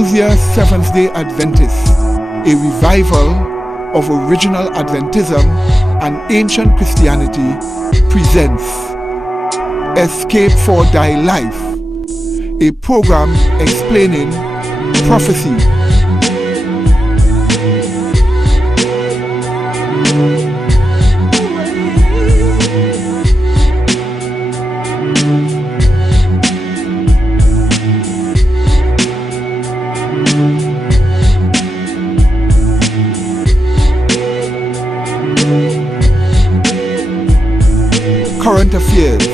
Tuesday Seventh-day Adventists, a revival of original Adventism and ancient Christianity, presents Escape for Thy Life, a program explaining prophecy, current affairs,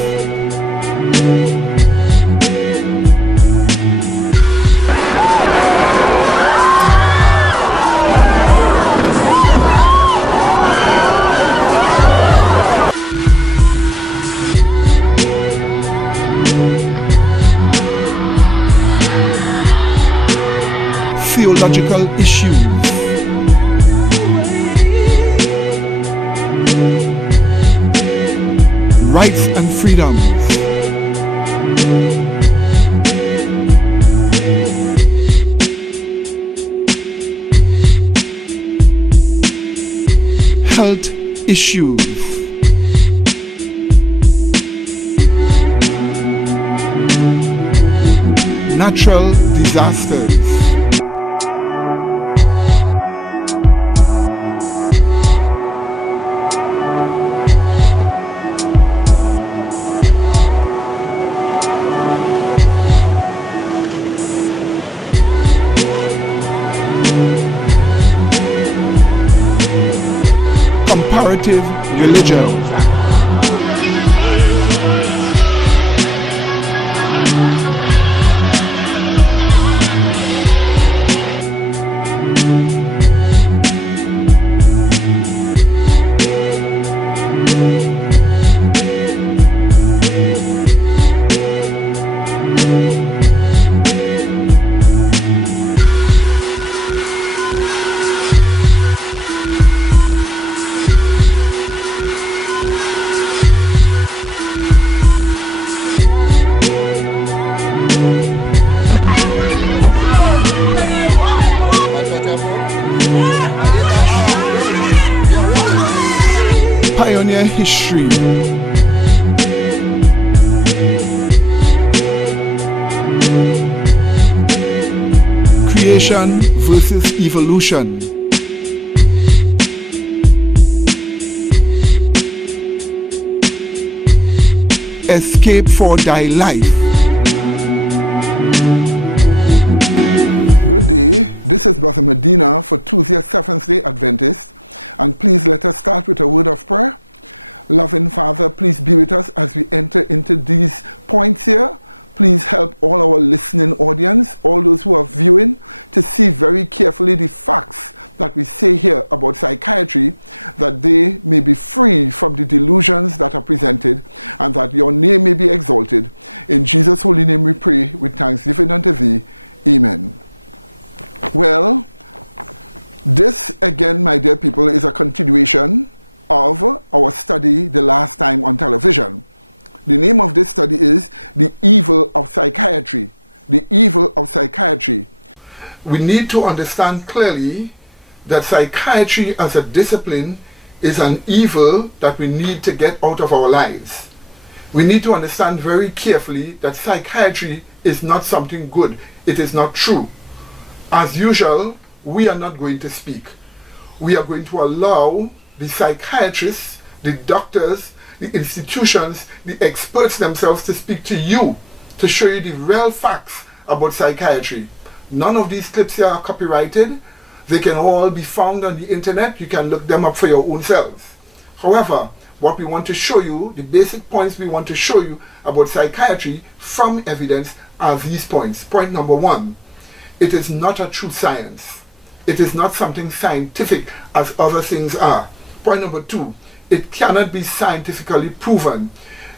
theological issues, rights and freedoms, health issues, natural disasters, comparative religion, pioneer history, creation versus evolution, escape for thy life. Good day, this is Brother Medina for Tuesday Seventh-day Adventist. And please let us start with a word of prayer. Loving Father, please be with us as we enter into these points here. Please help all our listening audience, all those who are viewing, to see very carefully the facts that we say here about psychiatry, that they may be free from the delusions that are presented, and that your name may be exalted. In Jesus' holy name we pray with thanksgiving unto thee. Amen. Well, this again, my dear people, is a continuation of our study the last time on television. The name of this study is The Evil of Psychiatry. The Evil of Psychiatry. We need to understand clearly that psychiatry as a discipline is an evil that we need to get out of our lives. We need to understand very carefully that psychiatry is not something good. It is not true. As usual, we are not going to speak. We are going to allow the psychiatrists, the doctors, the institutions, the experts themselves to speak to you, to show you the real facts about psychiatry. None of these clips here are copyrighted. They can all be found on the internet. You can look them up for your own selves. However, what we want to show you, the basic points we want to show you about psychiatry from evidence are these points. Point number one, it is not a true science. It is not something scientific as other things are. Point number two, it cannot be scientifically proven.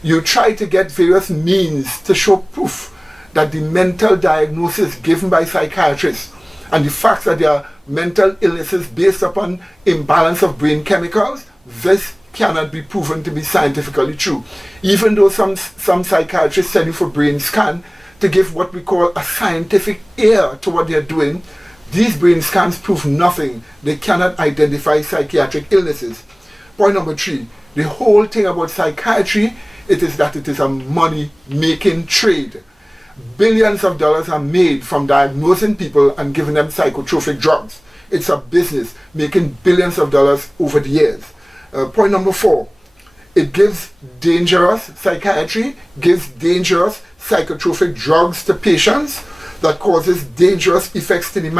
You try to get various means to show proof that the mental diagnosis given by psychiatrists and the fact that there are mental illnesses based upon imbalance of brain chemicals, this cannot be proven to be scientifically true. Even though some psychiatrists send you for brain scan to give what we call a scientific ear to what they're doing, these brain scans prove nothing. They cannot identify psychiatric illnesses. Point number 3, the whole thing about psychiatry, it is that it is a money-making trade. Billions of dollars are made from diagnosing people and giving them psychotropic drugs. It's a business making billions of dollars over the years. Point number 4, it gives dangerous, psychiatry gives dangerous psychotropic drugs to patients that causes dangerous effects to the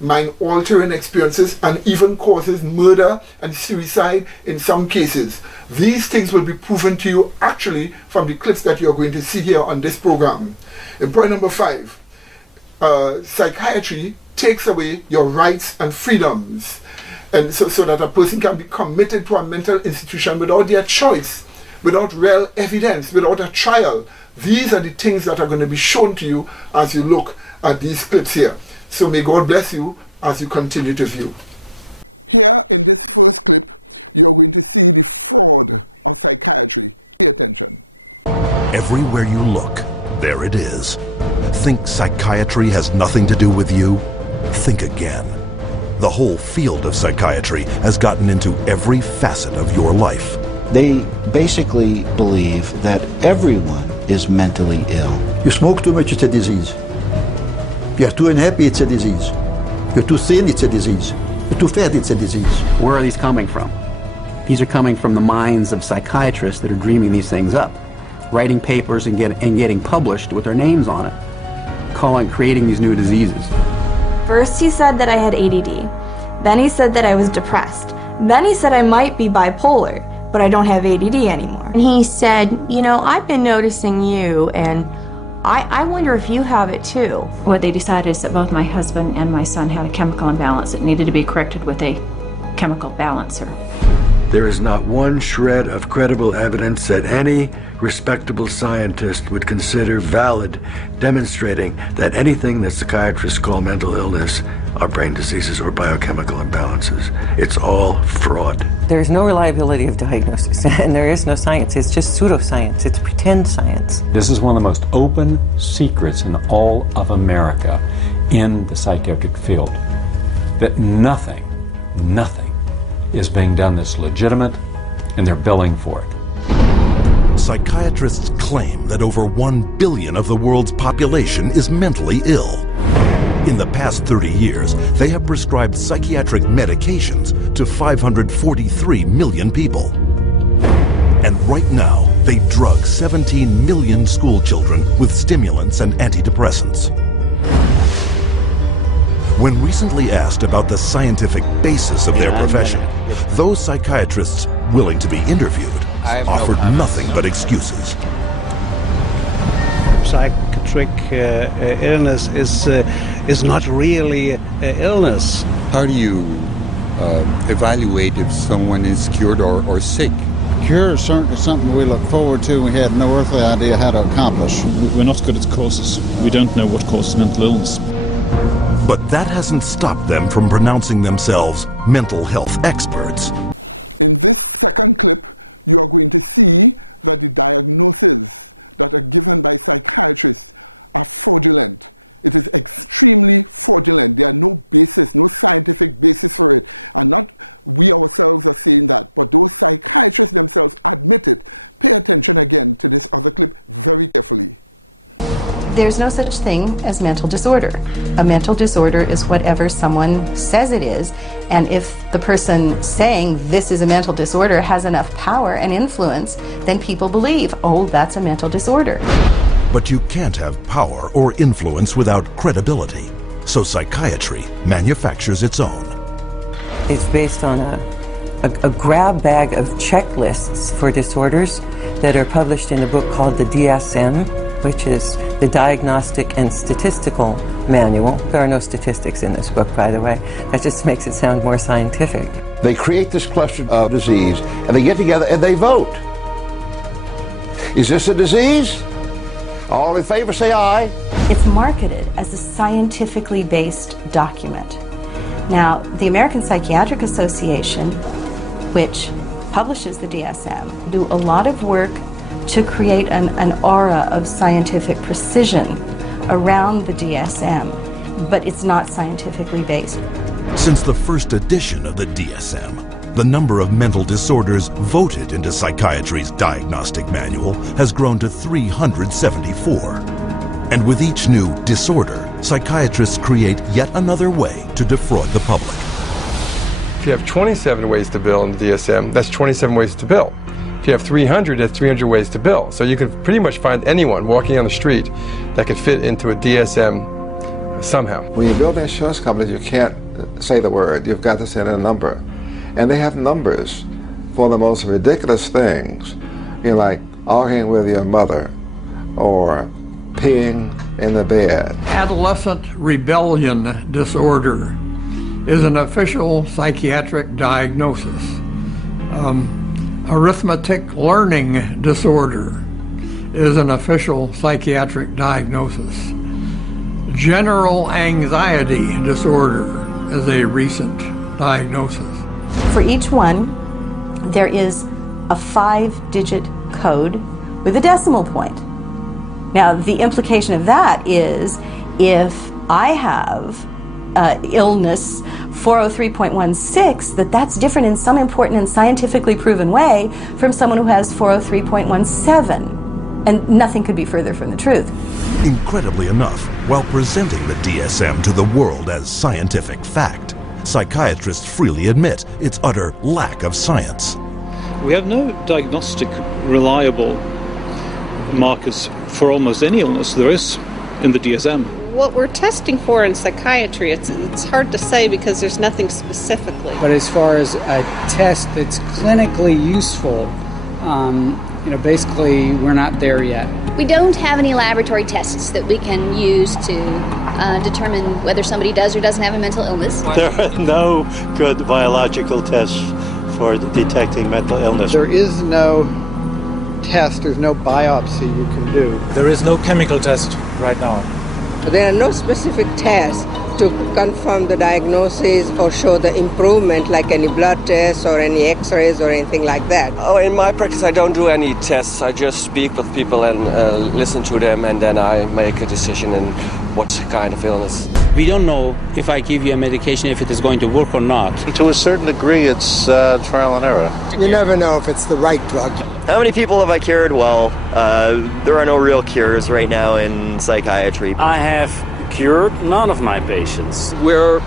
mind-altering experiences, and even causes murder and suicide in some cases. These things will be proven to you actually from the clips that you're going to see here on this program. In point number 5, psychiatry takes away your rights and freedoms, and so that a person can be committed to a mental institution without their choice, without real evidence, without a trial. These are the things that are going to be shown to you as you look at these clips here. So may God bless you as you continue to view. Here in this first clip, you're going to see the fraud of psychiatry. Pay attention. Everywhere you look, there it is. Think psychiatry has nothing to do with you? Think again. The whole field of psychiatry has gotten into every facet of your life. They basically believe that everyone is mentally ill. You smoke too much, it's a disease. You're too unhappy, it's a disease. You're too thin, it's a disease. You're too fat, it's a disease. Where are these coming from? These are coming from the minds of psychiatrists that are dreaming these things up, writing papers and getting published with their names on it, creating these new diseases. First he said that I had ADD. Then he said that I was depressed. Then he said I might be bipolar, but I don't have ADD anymore. And he said, you know, I've been noticing you, and I wonder if you have it too. What they decided is that both my husband and my son had a chemical imbalance that needed to be corrected with a chemical balancer. There is not one shred of credible evidence that any respectable scientist would consider valid, demonstrating that anything that psychiatrists call mental illness are brain diseases or biochemical imbalances. It's all fraud. There's no reliability of diagnosis, and there is no science. It's just pseudoscience. It's pretend science. This is one of the most open secrets in all of America in the psychiatric field, that nothing is being done that's legitimate, and they're billing for it. Psychiatrists claim that over 1 billion of the world's population is mentally ill. In the past 30 years, they have prescribed psychiatric medications to 543 million people. And right now, they drug 17 million school children with stimulants and antidepressants. When recently asked about the scientific basis of their profession, those psychiatrists willing to be interviewed offered nothing but excuses. Psychiatric illness is not really illness. How do you evaluate if someone is cured or sick? Cure is certainly something we look forward to. We had no earthly idea how to accomplish. We're not good at causes. We don't know what causes mental illness. But that hasn't stopped them from pronouncing themselves mental health experts. In this second clip, you are going to see that the diagnoses that are given by psychiatrists are fraudulent. It is extremely fraudulent. There are no basis, no scientific basis for it. And not we ourselves are saying that, but those psychiatrists themselves admit it. Pay attention again to this other clip very carefully. There's no such thing as mental disorder. A mental disorder is whatever someone says it is, and if the person saying this is a mental disorder has enough power and influence, then people believe, oh, that's a mental disorder. But you can't have power or influence without credibility. So psychiatry manufactures its own. It's based on a grab bag of checklists for disorders that are published in a book called the DSM, which is the Diagnostic and Statistical Manual. There are no statistics in this book, by the way. That just makes it sound more scientific. They create this cluster of disease, and they get together and they vote. Is this a disease? All in favor say aye. It's marketed as a scientifically based document. Now, the American Psychiatric Association, which publishes the DSM, do a lot of work to create an aura of scientific precision around the DSM, but it's not scientifically based. Since the first edition of the DSM, the number of mental disorders voted into psychiatry's diagnostic manual has grown to 374. And with each new disorder, psychiatrists create yet another way to defraud the public. If you have 27 ways to bill in the DSM, that's 27 ways to bill. If you have 300, that's 300 ways to bill. So you can pretty much find anyone walking on the street that could fit into a DSM somehow. When you build insurance companies, you can't say the word. You've got to send a number. And they have numbers for the most ridiculous things, you know, like arguing with your mother or peeing in the bed. Adolescent rebellion disorder is an official psychiatric diagnosis. Arithmetic learning disorder is an official psychiatric diagnosis. General anxiety disorder is a recent diagnosis. For each one, there is a 5-digit code with a decimal point. Now, the implication of that is if I have illness 403.16, that's different in some important and scientifically proven way from someone who has 403.17. And nothing could be further from the truth. Incredibly enough, while presenting the DSM to the world as scientific fact, psychiatrists freely admit its utter lack of science. We have no diagnostic reliable markers for almost any illness there is in the DSM. What we're testing for in psychiatry, it's hard to say because there's nothing specifically. But as far as a test that's clinically useful, basically we're not there yet. We don't have any laboratory tests that we can use to determine whether somebody does or doesn't have a mental illness. There are no good biological tests for detecting mental illness. There is no test, there's no biopsy you can do. There is no chemical test right now. There are no specific tests to confirm the diagnosis or show the improvement, like any blood tests or any x-rays or anything like that. Oh, in my practice I don't do any tests. I just speak with people and listen to them, and then I make a decision in what kind of illness. We don't know if I give you a medication if it is going to work or not. To a certain degree it's trial and error. You never know if it's the right drug. How many people have I cured? Well, there are no real cures right now in psychiatry. I have cured none of my patients. We're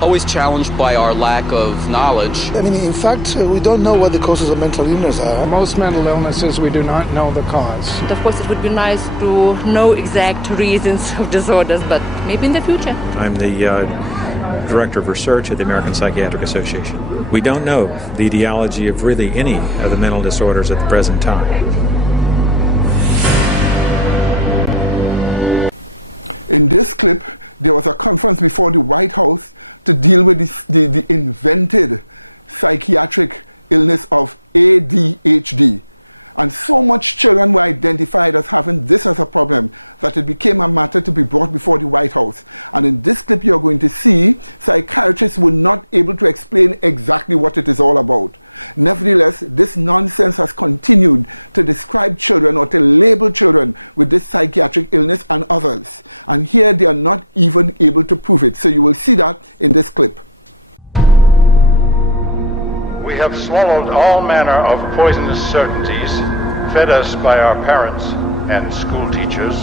always challenged by our lack of knowledge. In fact, we don't know what the causes of mental illness are. Most mental illnesses, we do not know the cause. Of course, it would be nice to know exact reasons of disorders, but maybe in the future. I'm the Director of Research at the American Psychiatric Association. We don't know the etiology of really any of the mental disorders at the present time. In this clip, there was a conference before the White House to deal with the invented psychiatric illness of ADHD. And so much children were identified as having this as a problem that it became a matter to be brought before the White House. And in this clip you're going to see psychiatrists were not able to explain exactly what it is all about. Nevertheless, this nonsense has continued to describe children or to label children with this psychiatric illness and others. And here they are not even able to prove it. So you will see that in this clip. We have swallowed all manner of poisonous certainties fed us by our parents and school teachers.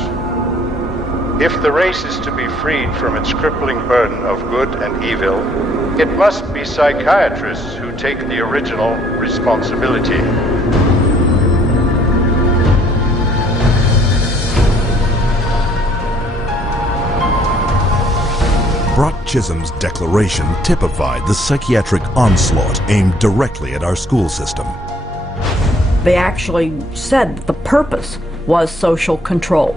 If the race is to be freed from its crippling burden of good and evil, it must be psychiatrists who take the original responsibility. Brock Chisholm's declaration typified the psychiatric onslaught aimed directly at our school system. They actually said that the purpose was social control,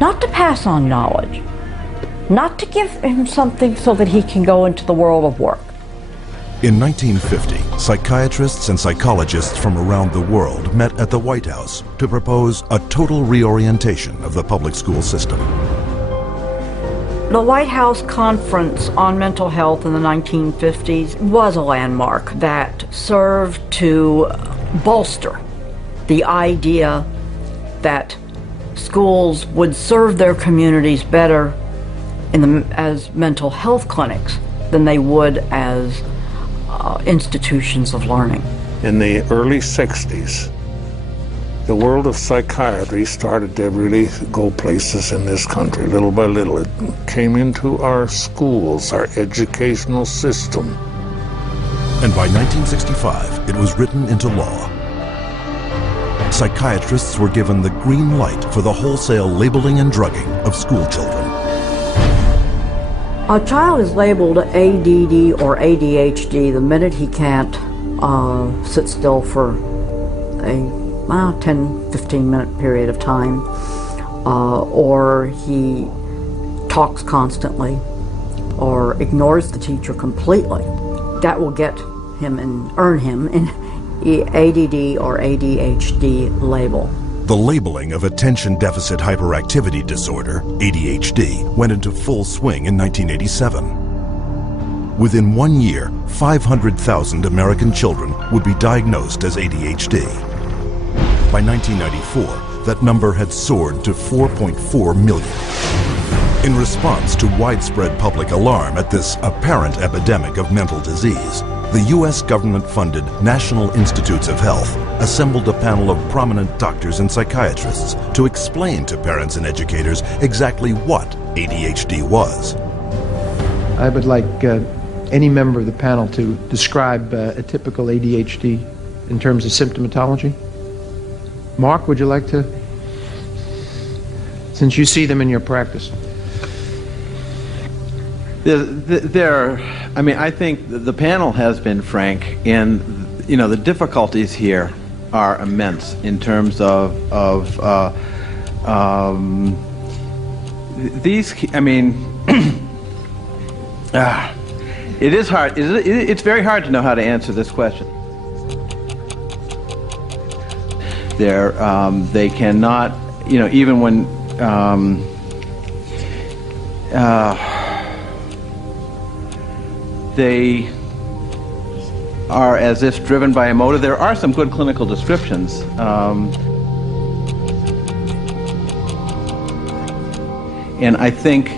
not to pass on knowledge, not to give him something so that he can go into the world of work. In 1950, psychiatrists and psychologists from around the world met at the White House to propose a total reorientation of the public school system. The White House Conference on Mental Health in the 1950s was a landmark that served to bolster the idea that schools would serve their communities better as mental health clinics than they would as institutions of learning. In the early 60s, the world of psychiatry started to really go places in this country. Little by little, it came into our schools, our educational system. And by 1965, it was written into law. Psychiatrists were given the green light for the wholesale labeling and drugging of school children. A child is labeled ADD or ADHD the minute he can't sit still for a 10-15 minute period of time, or he talks constantly or ignores the teacher completely. That will get him and earn him an ADD or ADHD label. The labeling of attention deficit hyperactivity disorder, ADHD, went into full swing in 1987. Within 1 year, 500,000 American children would be diagnosed as ADHD. By 1994, that number had soared to 4.4 million. In response to widespread public alarm at this apparent epidemic of mental disease, the U.S. government-funded National Institutes of Health assembled a panel of prominent doctors and psychiatrists to explain to parents and educators exactly what ADHD was. I would like any member of the panel to describe a typical ADHD in terms of symptomatology. Mark, would you like to? Since you see them in your practice. I think the panel has been frank, and the difficulties here are immense in terms of these. It is hard. It's very hard to know how to answer this question. They cannot, even when. They are as if driven by a motive. There are some good clinical descriptions. And I think,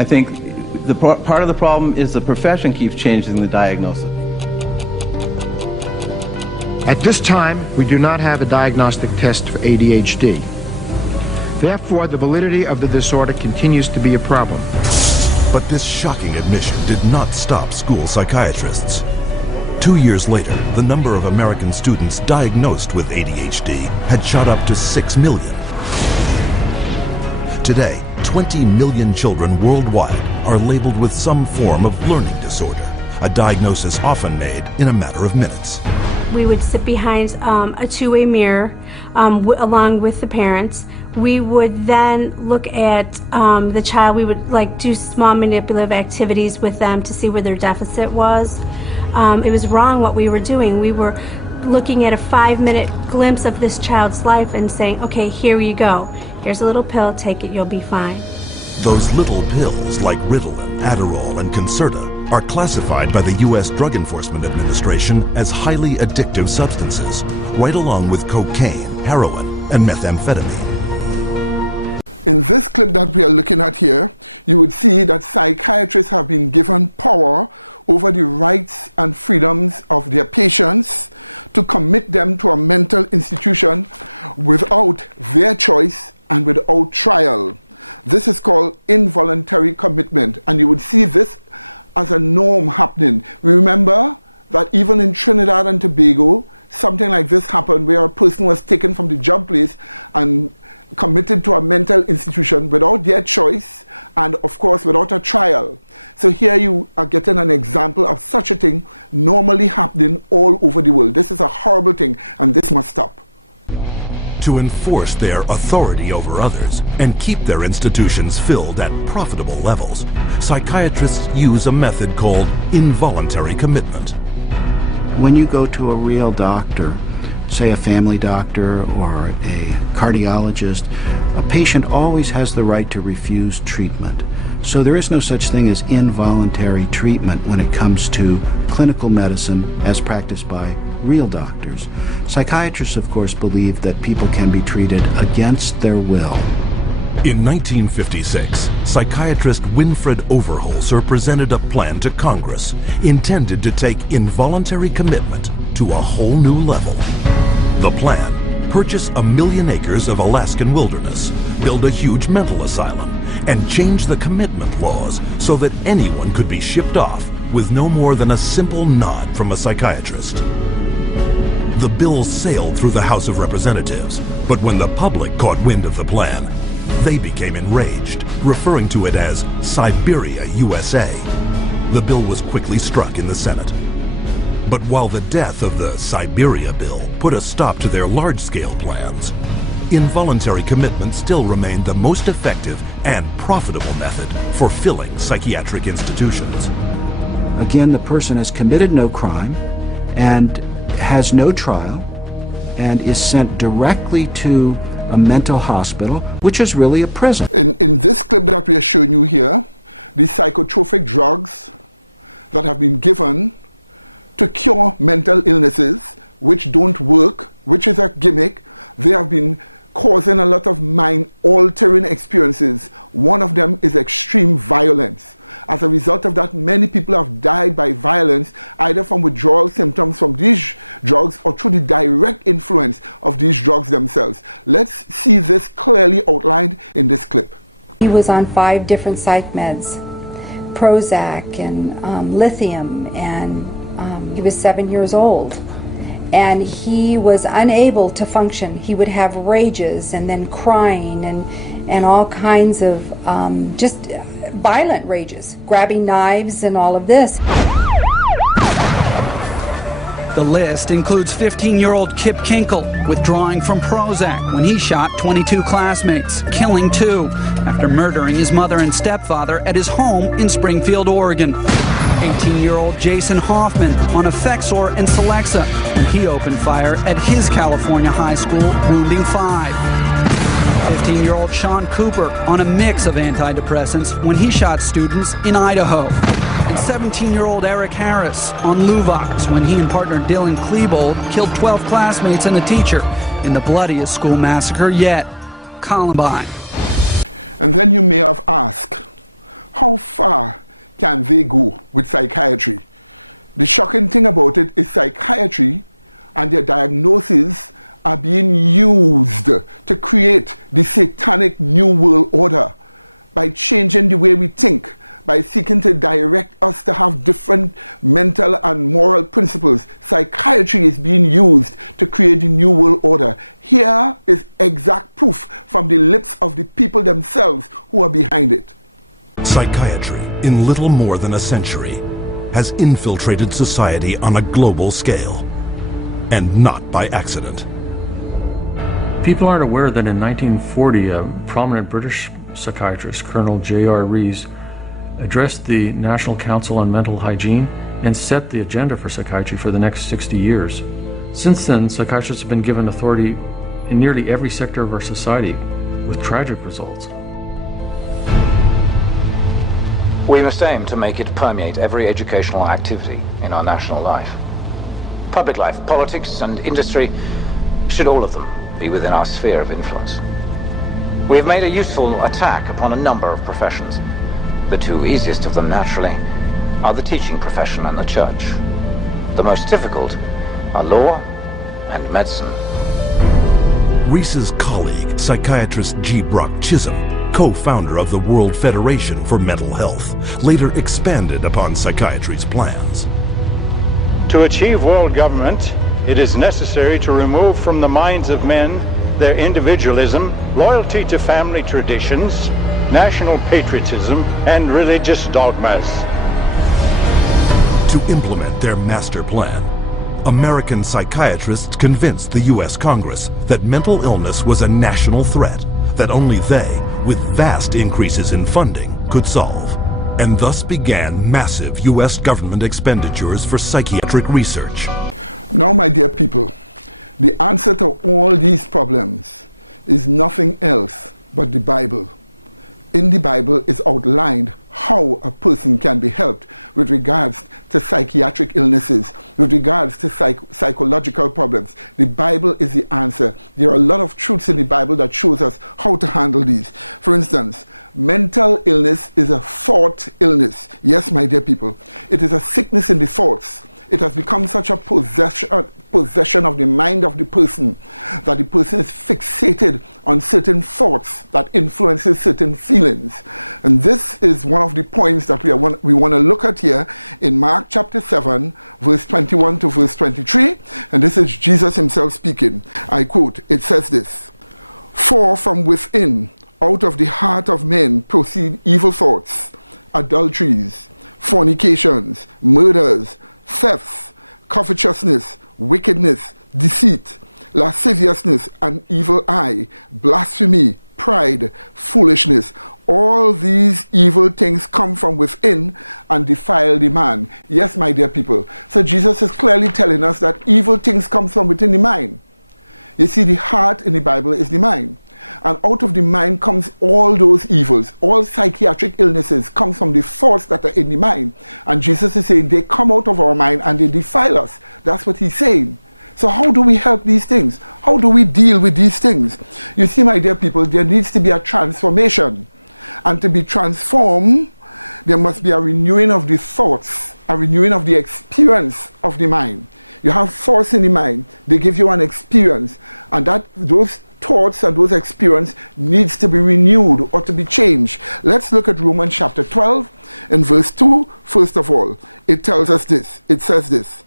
I think part of the problem is the profession keeps changing the diagnosis. At this time, we do not have a diagnostic test for ADHD. Therefore, the validity of the disorder continues to be a problem. But this shocking admission did not stop school psychiatrists. 2 years later, the number of American students diagnosed with ADHD had shot up to 6 million. Today, 20 million children worldwide are labeled with some form of learning disorder, a diagnosis often made in a matter of minutes. We would sit behind a two-way mirror along with the parents. We would then look at the child. We would do small manipulative activities with them to see where their deficit was. It was wrong what we were doing. We were looking at a 5-minute glimpse of this child's life and saying, okay, here you go. Here's a little pill, take it, you'll be fine. Those little pills like Ritalin, Adderall, and Concerta are classified by the U.S. Drug Enforcement Administration as highly addictive substances, right along with cocaine, heroin, and methamphetamine. In this clip that we are looking at here, you would see that psychiatrists have been given power over the rights and freedoms of their patients to commit them to a mental institution without their choice and without trial. This is called involuntary commitment, and you would see this as a norm happening. We remember that even in Trinidad and Tobago, something like this happened where a person was taken from the job place and committed to a mental institution without their choice and, of course, without a trial. So here you are getting an example of such a thing normally happening all over the world. This is a horrible thing, and this must stop. To enforce their authority over others and keep their institutions filled at profitable levels, psychiatrists use a method called involuntary commitment. When you go to a real doctor, say a family doctor or a cardiologist, a patient always has the right to refuse treatment. So there is no such thing as involuntary treatment when it comes to clinical medicine as practiced by real doctors. Psychiatrists, of course, believe that people can be treated against their will. In 1956, psychiatrist Winfred Overholser presented a plan to Congress intended to take involuntary commitment to a whole new level. The plan: purchase 1 million acres of Alaskan wilderness, build a huge mental asylum, and change the commitment laws so that anyone could be shipped off with no more than a simple nod from a psychiatrist. The bill sailed through the House of Representatives, but when the public caught wind of the plan, they became enraged, referring to it as Siberia, USA. The bill was quickly struck in the Senate. But while the death of the Siberia bill put a stop to their large-scale plans, involuntary commitment still remained the most effective and profitable method for filling psychiatric institutions. Again, the person has committed no crime and has no trial and is sent directly to a mental hospital, which is really a prison. In this clip that we are showing you here, the psychotropic drugs that have been given to cure mental illnesses, which don't work, which is a gimmick, they have been causing a lot of mind-altering experiences. One of them is extreme violence. As a result of that, many people have died by violence, either from withdrawal symptoms from these drugs or through the direct influence of these drugs themselves. Let's see this clearly outlined in this clip. He was on 5 different psych meds, Prozac and lithium, and he was 7 years old. And he was unable to function. He would have rages and then crying and all kinds of just violent rages, grabbing knives and all of this. The list includes 15-year-old Kip Kinkle withdrawing from Prozac when he shot 22 classmates, killing 2 after murdering his mother and stepfather at his home in Springfield, Oregon. 18-year-old Jason Hoffman on Effexor and Celexa when he opened fire at his California high school, wounding 5. 15-year-old Sean Cooper on a mix of antidepressants when he shot students in Idaho. And 17-year-old Eric Harris on Luvox when he and partner Dylan Klebold killed 12 classmates and a teacher in the bloodiest school massacre yet, Columbine. And then you may have asked, how far can they go with psychiatry? The shocking thing about it is psychiatry and their diagnoses are being used to create the satanic new world order by changing the way we think, by seeking to direct us to have different mental and moral principles. Psychiatry is being used to create the new world order. Here is exact proof from the lips of the people themselves who are behind it. Psychiatry, in little more than a century, has infiltrated society on a global scale, and not by accident. People aren't aware that in 1940, a prominent British psychiatrist, Colonel J.R. Rees, addressed the National Council on Mental Hygiene and set the agenda for psychiatry for the next 60 years. Since then, psychiatrists have been given authority in nearly every sector of our society, with tragic results. We must aim to make it permeate every educational activity in our national life. Public life, politics, and industry should all of them be within our sphere of influence. We have made a useful attack upon a number of professions. The 2 easiest of them, naturally, are the teaching profession and the church. The most difficult are law and medicine. Rees's colleague, psychiatrist G. Brock Chisholm, co-founder of the World Federation for Mental Health, later expanded upon psychiatry's plans. To achieve world government, it is necessary to remove from the minds of men their individualism, loyalty to family traditions, national patriotism, and religious dogmas. To implement their master plan, American psychiatrists convinced the U.S. Congress that mental illness was a national threat that only they, with vast increases in funding, could solve, and thus began massive U.S. government expenditures for psychiatric research. Now, my dear people, the answer to all these problems is nothing else but the Bible. In the Bible is outlined how a person can be helped with regards to psychiatric illnesses, with regards to psychological problems. The Bible is the answer. There are a lot of truths in the Bible that shows us how to handle these. For instance, mental illness is a thought illness. Yes, my dear people, it is a sickness in the thoughts. It has become such a possession of the mind of the person that the person is fixated on certain thoughts that influences certain feelings. And this is one of the points that we want to look at here in Mark chapter 7, verse 21 to verse 23. And this is Jesus himself speaking. I quote, it says this: "For from within, out of the heart of men proceed evil thoughts, adulteries, fornications, murders, thefts, covetousness, wickedness, deceit, lasciviousness, an evil eye, blasphemy, pride, foolishness. All these evil things come from within and defile the man." Yes, my dear people. So Jesus is clearly telling us that evil things come from within the mind. You see, the heart in the Bible is the mind. And out of the mind comes all those evils. All psychiatric illnesses come from the thoughts that are in the mind. And Jesus is saying they come out of our mind and they defile us. That's what he's saying. So how do we help these things? How do we deal with these things? You see, my dear people, there needs to be a transformation. And to be transformed, there must be a renewing of the thoughts, a renewing of the experience of the mind. You have thoughts in the mind. They give you an experience. And those thoughts and those experience needs to be renewed or to be changed. Let's look at Romans chapter 12 and verse 2. First of all, it tells us this. It says this: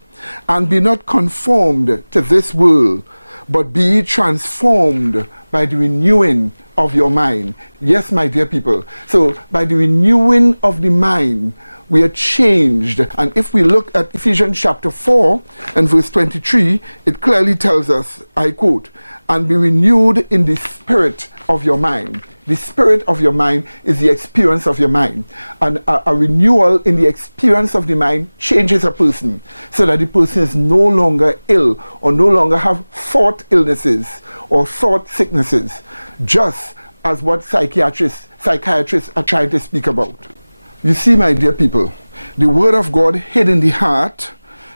"And be not conformed to this world, but be transformed by the renewing of your mind." Yes, my dear people. So by the renewing of the mind, we are changed. And if we look at Ephesians chapter 4 and verse 23, it clearly tells us, I quote, "And be renewed in the spirit of your mind." The spirit of your mind is the experience of your mind. And a renewal in the experience of the mind changes a person so that the person is no longer ill or no longer have thought illnesses or thought sicknesses, just as what psychiatrists are trying to speak about. You see, my dear people, the Word of God hid in the heart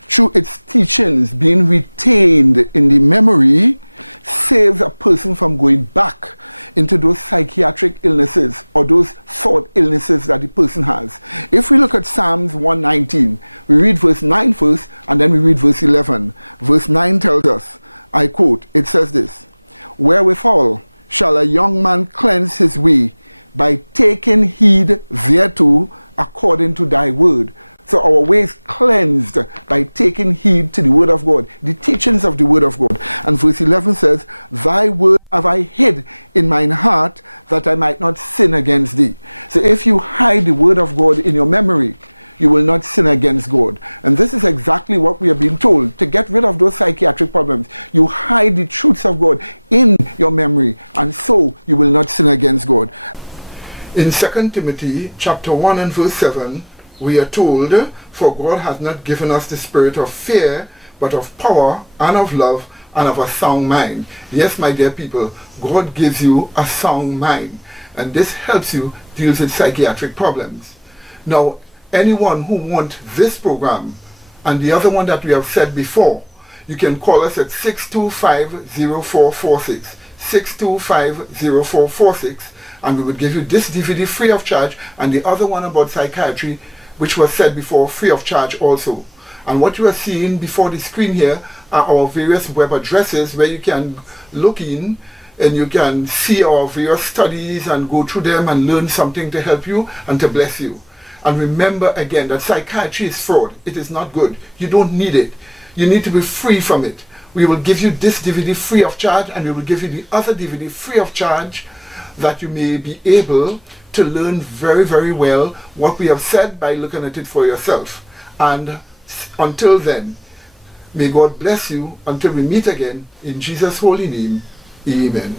through its teachings being retained in the memory saves a person from going back into those psychiatric illnesses or those thought illnesses that the person has. If we look at Psalms 119, we read verse 9 first and then we read verse 11. Verse 9 tells us, I quote, it says this: "Wherewithal shall a young man cleanse his way? By taking heed thereto according to thy word." So our way is cleansed by taking heed to the word of God, the teachings of the word of God. And verse 11 says, "Thy word have I hid in mine heart, that I might not sin against thee." So if you hide the word of God in your memory, you will not sin against God. And this is exactly what we are being told. To get rid of those psychiatric problems, you hide the truths of God in your memory, and so you will not sin against God. In 2 Timothy chapter 1 and verse 7, we are told, "For God has not given us the spirit of fear, but of power and of love and of a sound mind." Yes, my dear people, God gives you a sound mind, and this helps you deal with psychiatric problems. Now, anyone who wants this program and the other one that we have said before, you can call us at 625-0446, 625-0446, and we will give you this DVD free of charge, and the other one about psychiatry, which was said before, free of charge also. And what you are seeing before the screen here are our various web addresses where you can look in and you can see our various studies and go through them and learn something to help you and to bless you. And remember again that psychiatry is fraud. It is not good. You don't need it. You need to be free from it. We will give you this DVD free of charge, and we will give you the other DVD free of charge, that you may be able to learn very, very well what we have said by looking at it for yourself. And until then, may God bless you until we meet again. In Jesus' holy name, amen.